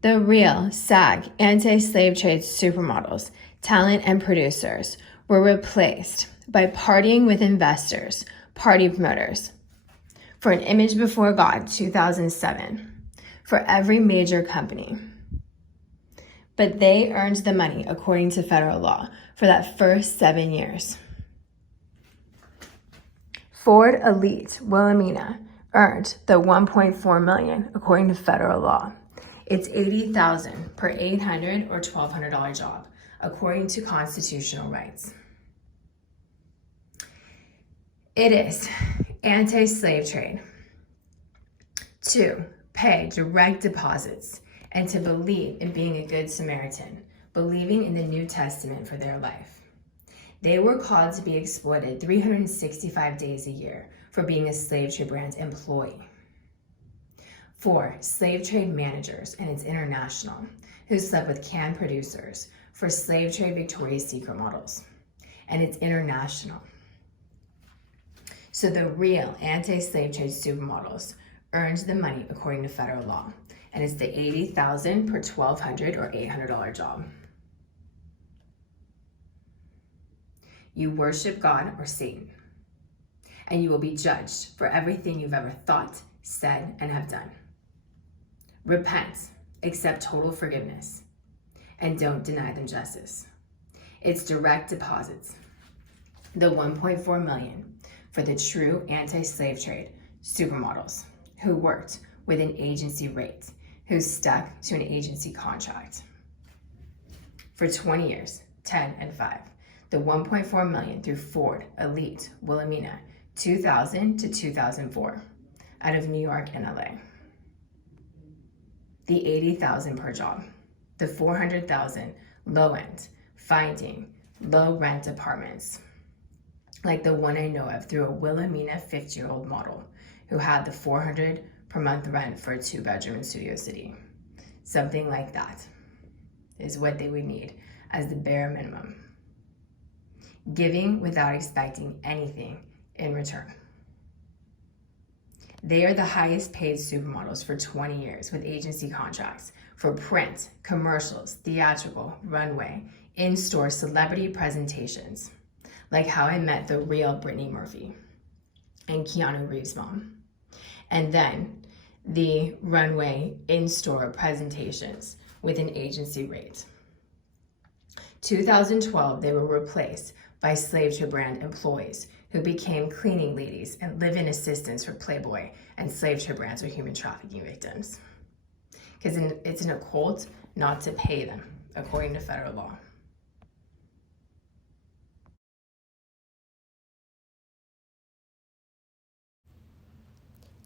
The real SAG anti-slave trade supermodels, talent and producers were replaced by partying with investors, party promoters. For an Image Before God, 2007, for every major company. But they earned the money according to federal law for that first 7 years. Ford Elite Wilhelmina earned the $1.4 million according to federal law. It's $80,000 per $800 or $1,200 job, according to constitutional rights. It is anti-slave trade to pay direct deposits and to believe in being a good Samaritan, believing in the New Testament for their life. They were called to be exploited 365 days a year for being a slave trade brand employee. For slave trade managers, and it's international, who slept with can producers. For slave trade Victoria's Secret models, and it's international. So the real anti-slave trade supermodels earned the money according to federal law, and it's the $80,000 per $1,200 or $800 job. You worship God or Satan, and you will be judged for everything you've ever thought, said, and have done. Repent, accept total forgiveness, and don't deny them justice. It's direct deposits. The $1.4 million for the true anti-slave trade supermodels who worked with an agency rate, who stuck to an agency contract. For 20 years, 10 and 5, the $1.4 million through Ford Elite Wilhelmina, 2000 to 2004, out of New York and LA. The $80,000 per job, the $400,000 low end, finding low rent apartments, like the one I know of through a Wilhelmina 50-year-old model who had the $400 per month rent for a 2-bedroom in Studio City. Something like that is what they would need as the bare minimum. Giving without expecting anything in return. They are the highest paid supermodels for 20 years with agency contracts for print, commercials, theatrical, runway, in-store celebrity presentations, like How I Met the Real Brittany Murphy and Keanu Reeves' mom. And then the runway in-store presentations with an agency rate. 2012, they were replaced by slave trade brand employees who became cleaning ladies and live-in assistants for Playboy and slave trade brands or human trafficking victims. Because it's an occult not to pay them, according to federal law.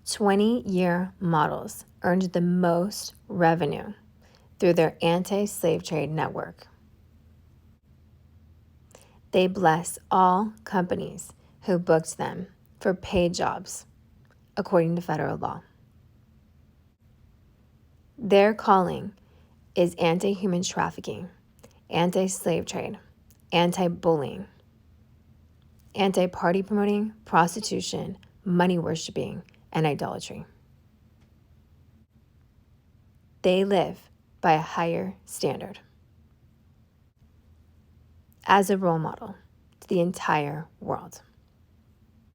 "20-year models earned the most revenue through their anti-slave trade network. They bless all companies who booked them for paid jobs, according to federal law. Their calling is anti-human trafficking, anti-slave trade, anti-bullying, anti-party promoting, prostitution, money worshiping, and idolatry. They live by a higher standard as a role model to the entire world."